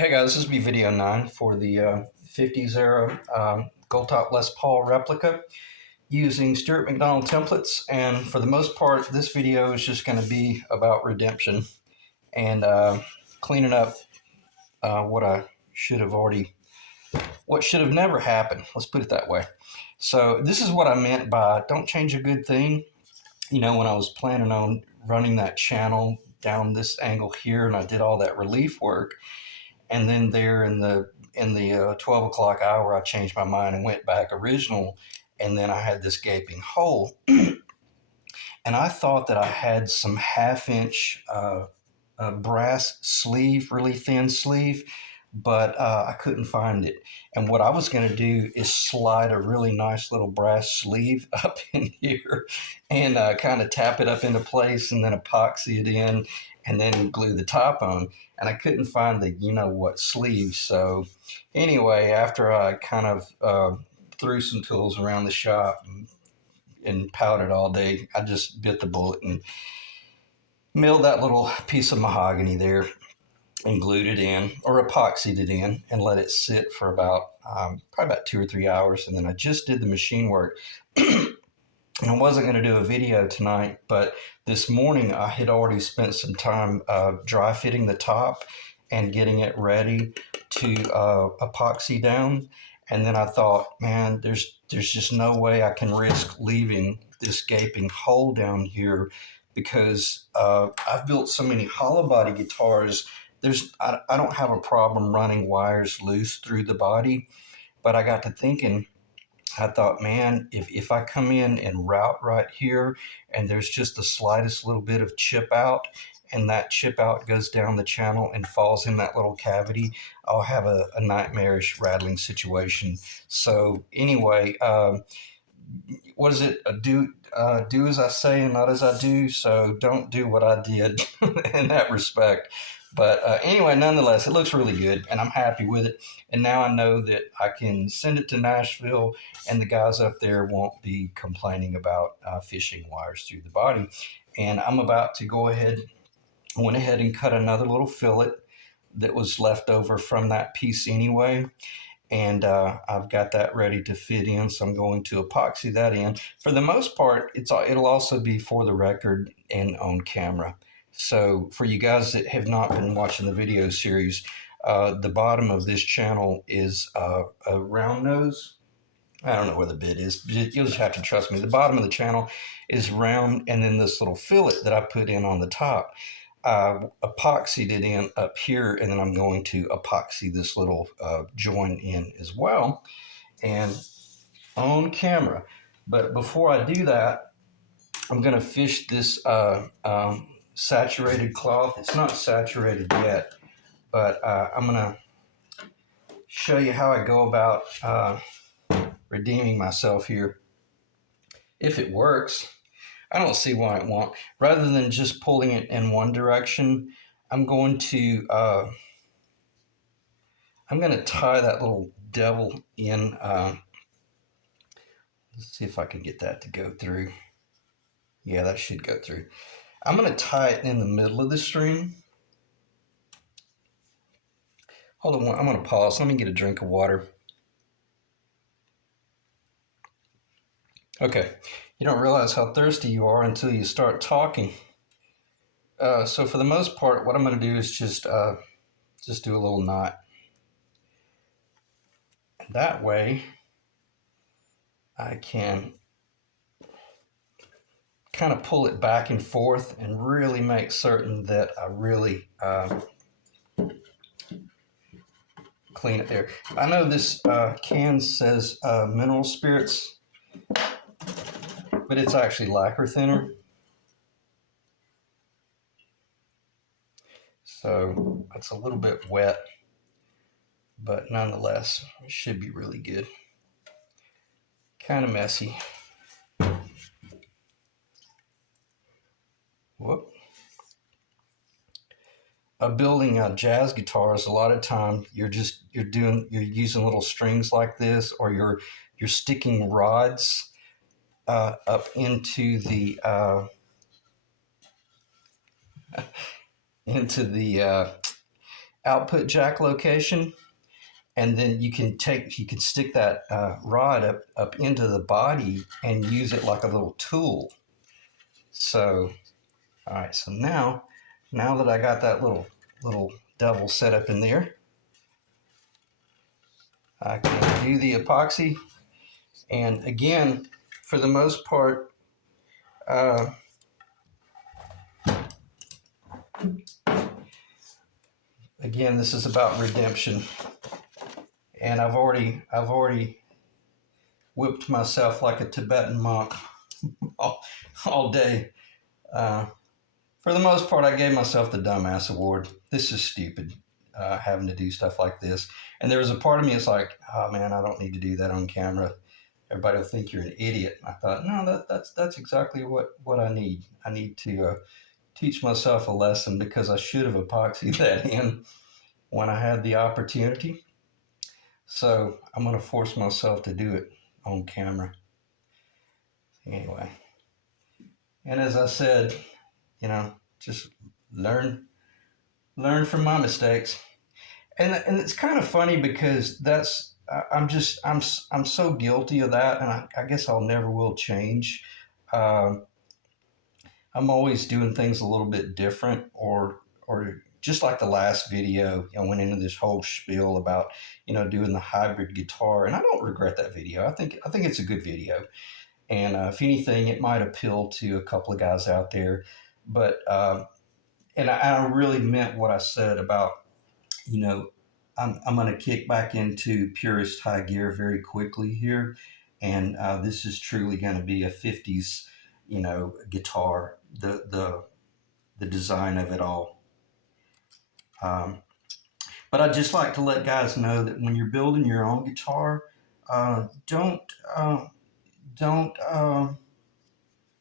Hey guys, this will be video 9 for the 50s era Goldtop Les Paul replica using Stuart McDonald templates. And for the most part, this video is just going to be about redemption and cleaning up what I should have already, what should have never happened. Let's put it that way. So this is what I meant by don't change a good thing. You know, when I was planning on running that channel down this angle here and I did all that relief work, and then there in the 12 o'clock hour, I changed my mind and went back original, and then I had this gaping hole, and I thought that I had some half-inch brass sleeve, really thin sleeve, but I couldn't find it. And what I was going to do is slide a really nice little brass sleeve up in here and kind of tap it up into place and then epoxy it in and then glue the top on. And I couldn't find the what sleeve. So anyway, after I kind of threw some tools around the shop and powdered all day, I just bit the bullet and milled that little piece of mahogany there and glued it in or epoxied it in and let it sit for about probably about 2 or 3 hours. And then I just did the machine work. And I wasn't going to do a video tonight, but this morning I had already spent some time dry fitting the top and getting it ready to epoxy down. And then I thought, man, there's just no way I can risk leaving this gaping hole down here because I've built so many hollow body guitars. I don't have a problem running wires loose through the body, but I got to thinking, I thought, man, if I come in and route right here and there's just the slightest little bit of chip out and that chip out goes down the channel and falls in that little cavity, I'll have a nightmarish rattling situation. So anyway, what is it? Do as I say and not as I do. So don't do what I did in that respect. But anyway, nonetheless, it looks really good, and I'm happy with it. And now I know that I can send it to Nashville, and the guys up there won't be complaining about fishing wires through the body. And I'm about to go ahead. I went ahead and cut another little fillet that was left over from that piece anyway. And I've got that ready to fit in, so I'm going to epoxy that in. For the most part, it'll also be for the record and on camera. So for you guys that have not been watching the video series, the bottom of this channel is a round nose. I don't know where the bit is. You'll just have to trust me. The bottom of the channel is round, and then this little fillet that I put in on the top, epoxied it in up here, and then I'm going to epoxy this little joint in as well, and on camera. But before I do that, I'm going to fish this saturated cloth. It's not saturated yet, but I'm going to show you how I go about redeeming myself here. If it works, I don't see why it won't. Rather than just pulling it in one direction, I'm going to tie that little devil in. Let's see if I can get that to go through. Yeah, that should go through. I'm going to tie it in the middle of the string. Hold on, I'm going to pause. Let me get a drink of water. Okay, you don't realize how thirsty you are until you start talking. So for the most part, what I'm going to do is just do a little knot. And that way, I can kind of pull it back and forth and really make certain that I really clean it there. I know this can says mineral spirits, but it's actually lacquer thinner. So it's a little bit wet, but nonetheless, it should be really good. Kind of messy. Whoop. Building jazz guitars, a lot of time you're using little strings like this, or you're sticking rods up into the output jack location, and then you can stick that rod up into the body and use it like a little tool. So, all right, so now that I got that little devil set up in there, I can do the epoxy. And again, for the most part, again, this is about redemption. And I've already whipped myself like a Tibetan monk all day. For the most part, I gave myself the dumbass award. This is stupid, having to do stuff like this. And there was a part of me that's like, oh man, I don't need to do that on camera. Everybody will think you're an idiot. I thought, no, that's exactly what I need. I need to teach myself a lesson, because I should have epoxied that in when I had the opportunity. So I'm going to force myself to do it on camera. Anyway, and as I said, just learn from my mistakes. And it's kind of funny, because I'm so guilty of that, and I guess I'll never will change. I'm always doing things a little bit different, or just like the last video, I went into this whole spiel about doing the hybrid guitar, and I don't regret that video. I think it's a good video, and if anything, it might appeal to a couple of guys out there. But and I really meant what I said about I'm going to kick back into purist high gear very quickly here, and this is truly going to be a 50s guitar, the design of it all. But I'd just like to let guys know that when you're building your own guitar, don't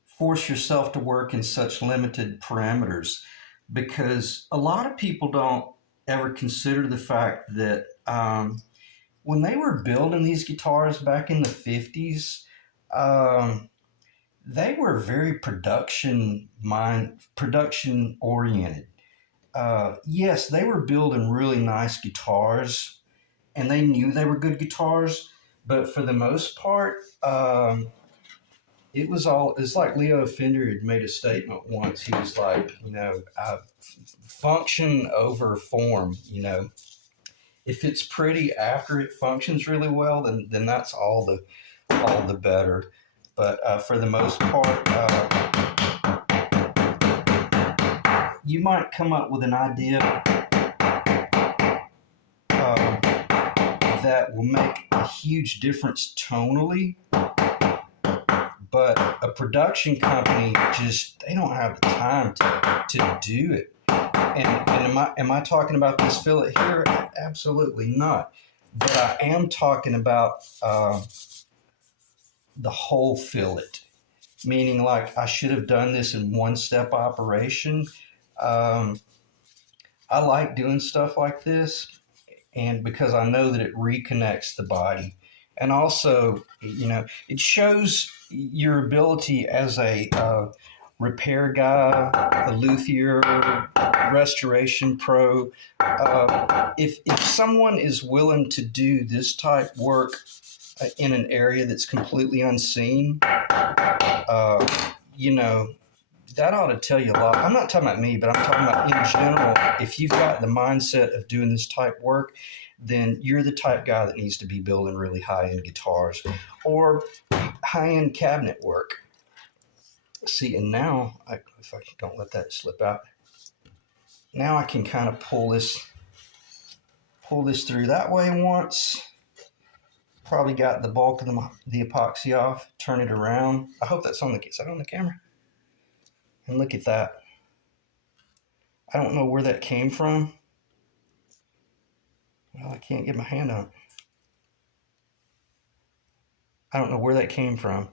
force yourself to work in such limited parameters, because a lot of people don't ever consider the fact that when they were building these guitars back in the 50s, they were very production oriented. Yes, they were building really nice guitars, and they knew they were good guitars, but for the most part, it's like Leo Fender had made a statement once. He was like, function over form. If it's pretty after it functions really well, then that's all the better. But for the most part, you might come up with an idea that will make a huge difference tonally, but a production company they don't have the time to do it. And am I talking about this fillet here? Absolutely not. But I am talking about the whole fillet, meaning like I should have done this in one-step operation. I like doing stuff like this, and because I know that it reconnects the body. And also, it shows your ability as a repair guy, a luthier, restoration pro. If someone is willing to do this type work in an area that's completely unseen, that ought to tell you a lot. I'm not talking about me, but I'm talking about in general. If you've got the mindset of doing this type work, then you're the type guy that needs to be building really high-end guitars or high-end cabinet work. See, and now, if I don't let that slip out, now I can kind of pull this through that way once. Probably got the bulk of the epoxy off. Turn it around. I hope that's on the camera? And look at that. I don't know where that came from. Well, I can't get my hand on it. I don't know where that came from,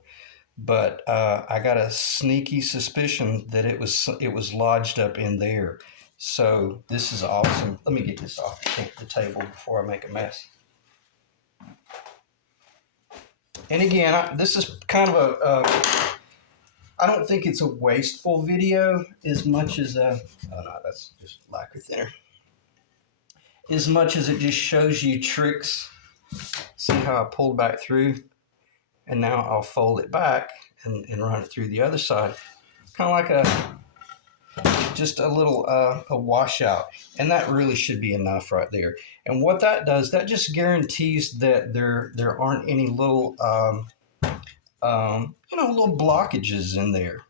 but I got a sneaky suspicion that it was lodged up in there. So this is awesome. Let me get this off the table before I make a mess. And again, this is kind of I don't think it's a wasteful video as much as oh no, that's just lacquer thinner. as much as it just shows you tricks. See how I pulled back through, and now I'll fold it back and run it through the other side. Kind of like just a little a washout, and that really should be enough right there. And what that does, that just guarantees that there aren't any little little blockages in there.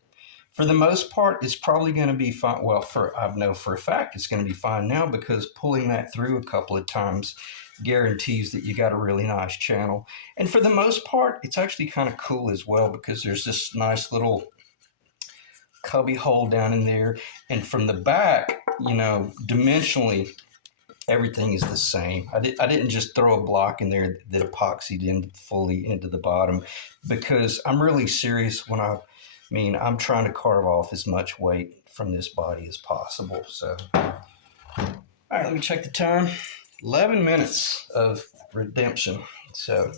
For the most part, it's probably going to be fine. Well, I know for a fact it's going to be fine now, because pulling that through a couple of times guarantees that you got a really nice channel. And for the most part, it's actually kind of cool as well, because there's this nice little cubby hole down in there. And from the back, dimensionally, everything is the same. I didn't just throw a block in there that epoxied in fully into the bottom, because I'm really serious when I'm trying to carve off as much weight from this body as possible. So, all right, let me check the time. 11 minutes of redemption. So,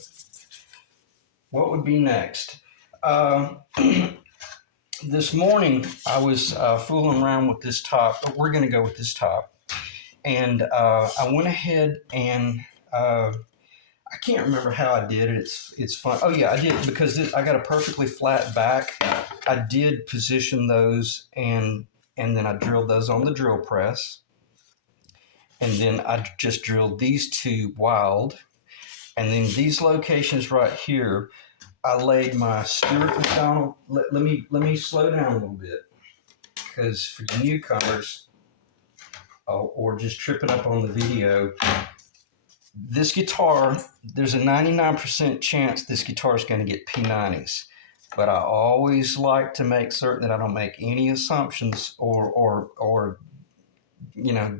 what would be next? This morning, I was fooling around with this top. We're going to go with this top. And I went ahead and I can't remember how I did it. It's fun. Oh yeah, I did, because I got a perfectly flat back. I did position those, and then I drilled those on the drill press, and then I just drilled these two wild, and then these locations right here, I laid my Stewart McDonald. Let me slow down a little bit, because for the newcomers, or just tripping up on the video, this guitar, there's a 99% chance this guitar is going to get P90s. But I always like to make certain that I don't make any assumptions or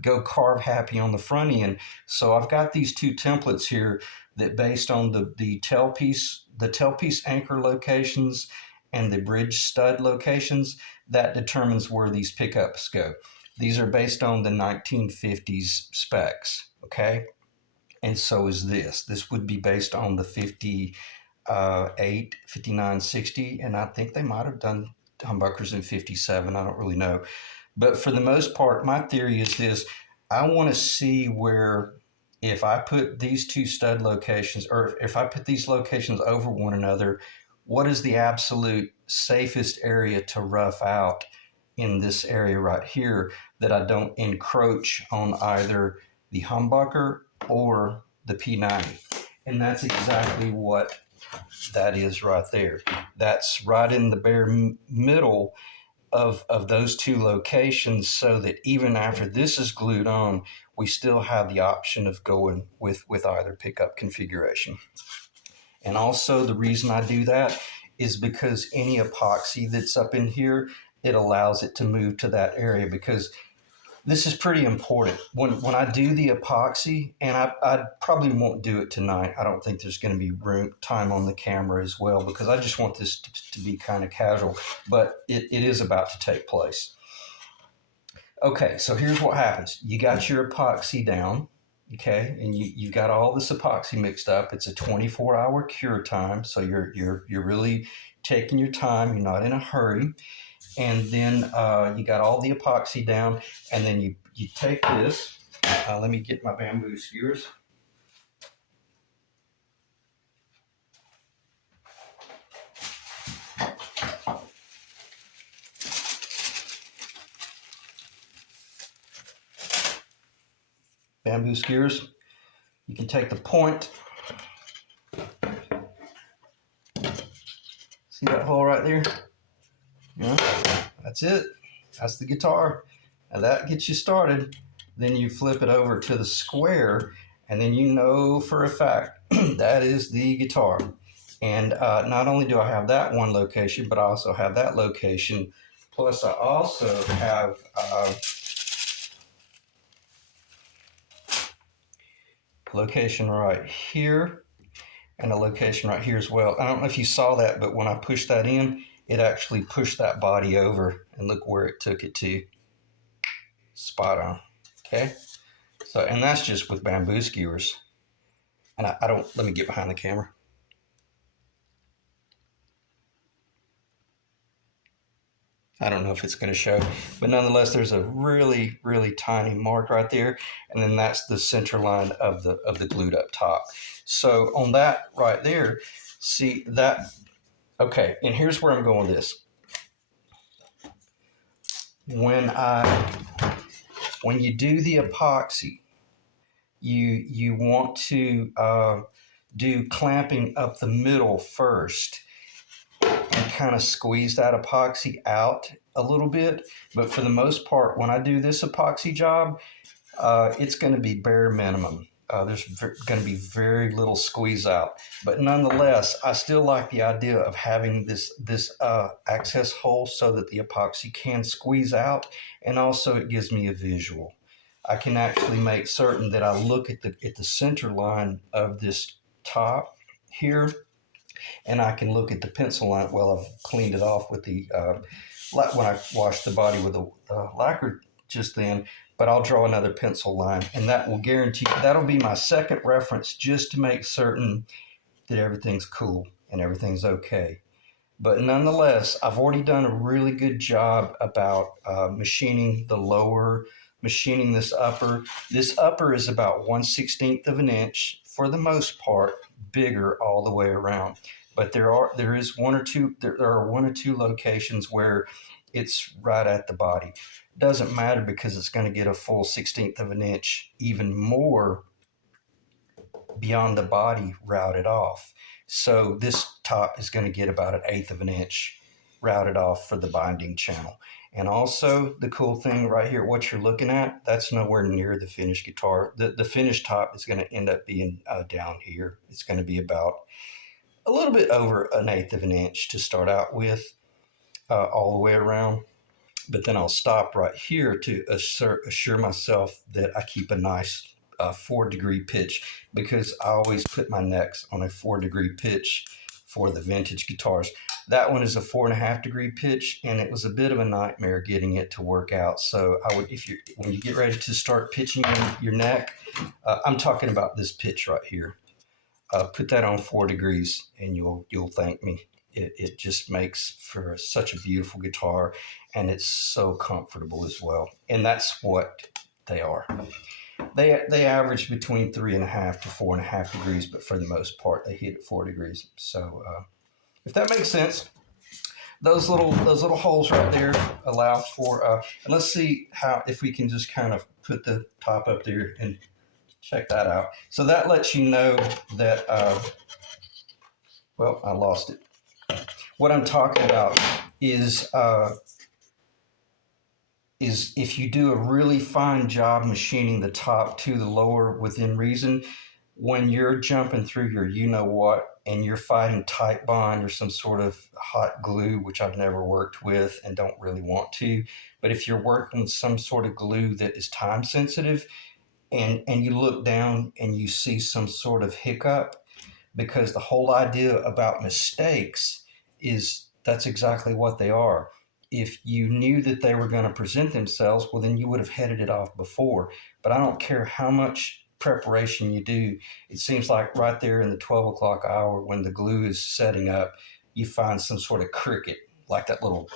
go carve happy on the front end. So I've got these two templates here that, based on the tailpiece anchor locations and the bridge stud locations, that determines where these pickups go. These are based on the 1950s specs, okay? And so is this. This would be based on the 58, 59, 60, and I think they might have done humbuckers in 57. I don't really know. But for the most part, my theory is this. I want to see where, if I put these two stud locations, or if I put these locations over one another, what is the absolute safest area to rough out in this area right here, that I don't encroach on either the humbucker or the P90. And that's exactly what that is right there. That's right in the bare middle of those two locations, so that even after this is glued on, we still have the option of going with either pickup configuration. And also, the reason I do that is because any epoxy that's up in here, it allows it to move to that area, because this is pretty important. When I do the epoxy, and I probably won't do it tonight. I don't think there's going to be time on the camera as well, because I just want this to be kind of casual, but it is about to take place. Okay, so here's what happens. You got your epoxy down, okay, and you've got all this epoxy mixed up. It's a 24-hour cure time, so you're really taking your time. You're not in a hurry. And then you got all the epoxy down, and then you take this. Let me get my bamboo skewers. Bamboo skewers. You can take the point. See that hole right there? Yeah, that's it. That's the guitar. And that gets you started. Then you flip it over to the square, and then you know for a fact that is the guitar. And not only do I have that one location, but I also have that location. Plus, I also have location right here and a location right here as well. I don't know if you saw that, but when I pushed that in, it actually pushed that body over, and look where it took it to. Spot on. Okay. So, and that's just with bamboo skewers. And I don't, let me get behind the camera. I don't know if it's going to show, but nonetheless, there's a really, really tiny mark right there, and then that's the center line of the glued up top. So on that right there, see that? Okay, and here's where I'm going with this. When when you do the epoxy, you want to do clamping up the middle first and kind of squeeze that epoxy out a little bit. But for the most part, when I do this epoxy job, it's going to be bare minimum. There's going to be very little squeeze out, but nonetheless, I still like the idea of having this access hole so that the epoxy can squeeze out, and also it gives me a visual. I can actually make certain that I look at the center line of this top here, and I can look at the pencil line. Well, I've cleaned it off with the when I washed the body with the lacquer just then, but I'll draw another pencil line, and that will guarantee, that'll be my second reference just to make certain that everything's cool and everything's okay. But nonetheless, I've already done a really good job about machining the lower, machining this upper. This upper is about 1/16 of an inch for the most part, bigger all the way around. But there are one or two locations where it's right at the body. Doesn't matter because it's going to get a full 1/16 of an inch, even more beyond the body routed off. So this top is going to get about 1/8 of an inch routed off for the binding channel. And also the cool thing right here, what you're looking at, that's nowhere near the finished guitar. The finished top is going to end up being down here. It's going to be about a little bit over 1/8 of an inch to start out with, all the way around. But then I'll stop right here to assure myself that I keep a nice 4-degree pitch, because I always put my necks on a 4-degree pitch for the vintage guitars. That one is a 4.5-degree pitch, and it was a bit of a nightmare getting it to work out. So I would, when you get ready to start pitching your neck, I'm talking about this pitch right here. Put that on 4 degrees, and you'll thank me. It just makes for such a beautiful guitar, and it's so comfortable as well. And that's what they are. They average between 3.5 to 4.5 degrees, but for the most part, they hit at 4 degrees. So if that makes sense, those little holes right there allow for. And let's see if we can just kind of put the top up there and check that out. So that lets you know that. Well, I lost it. What I'm talking about is if you do a really fine job machining the top to the lower within reason, when you're jumping through your you-know-what and you're fighting tight bond or some sort of hot glue, which I've never worked with and don't really want to, but if you're working with some sort of glue that is time sensitive, and you look down and you see some sort of hiccup, because the whole idea about mistakes is that's exactly what they are. If you knew that they were going to present themselves, well, then you would have headed it off before. But I don't care how much preparation you do. It seems like right there in the 12 o'clock hour when the glue is setting up, you find some sort of cricket, like that little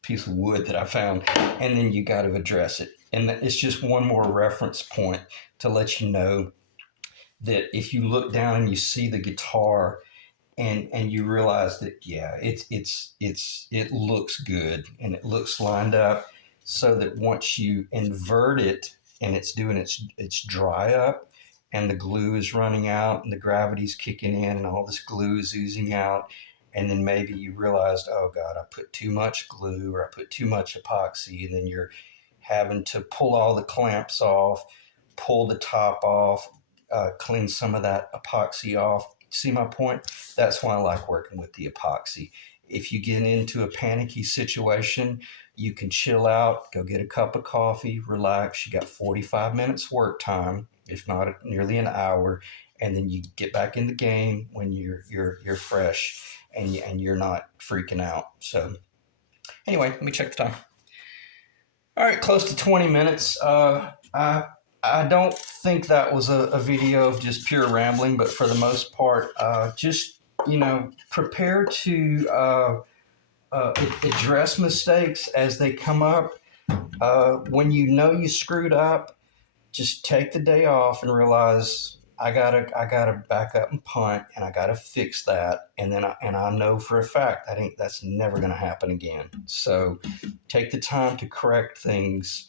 piece of wood that I found, and then you got to address it. And it's just one more reference point to let you know that if you look down and you see the guitar and you realize that, yeah, it looks good and it looks lined up, so that once you invert it and it's doing its dry up and the glue is running out and the gravity's kicking in and all this glue is oozing out, and then maybe you realized, oh God, I put too much glue or I put too much epoxy, and then you're having to pull all the clamps off, pull the top off, clean some of that epoxy off. See my point? That's why I like working with the epoxy. If you get into a panicky situation, you can chill out, go get a cup of coffee, relax. You got 45 minutes work time, if not nearly an hour, and then you get back in the game when you're fresh and you're not freaking out. So anyway, let me check the time. All right, close to 20 minutes. I don't think that was a video of just pure rambling, but for the most part, just, prepare to address mistakes as they come up. When you know you screwed up, just take the day off and realize I gotta back up and punt, and I gotta fix that, and I know for a fact that's never gonna happen again. So take the time to correct things,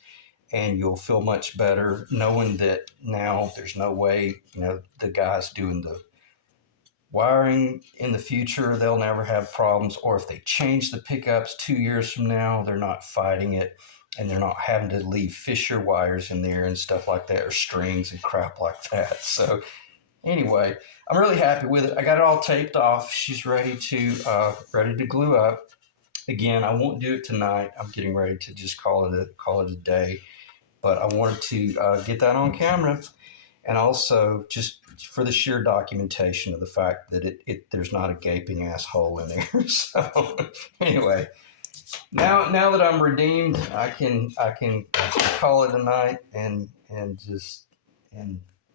and you'll feel much better knowing that now there's no way, the guys doing the wiring in the future, they'll never have problems. Or if they change the pickups 2 years from now, they're not fighting it, and they're not having to leave Fisher wires in there and stuff like that, or strings and crap like that. So anyway, I'm really happy with it. I got it all taped off. She's ready to glue up. Again, I won't do it tonight. I'm getting ready to just call it a day. But I wanted to get that on camera, and also just for the sheer documentation of the fact that there's not a gaping asshole in there. So anyway, now that I'm redeemed, I can call it a night and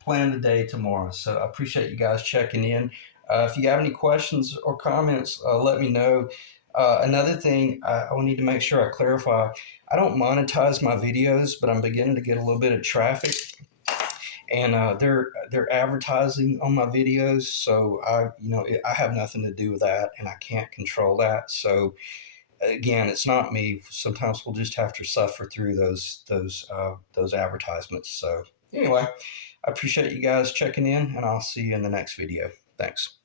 plan the day tomorrow. So I appreciate you guys checking in. If you have any questions or comments, let me know. Another thing I need to make sure I clarify: I don't monetize my videos, but I'm beginning to get a little bit of traffic, and they're advertising on my videos. So I have nothing to do with that, and I can't control that. So again, it's not me. Sometimes we'll just have to suffer through those advertisements. So anyway, I appreciate you guys checking in, and I'll see you in the next video. Thanks.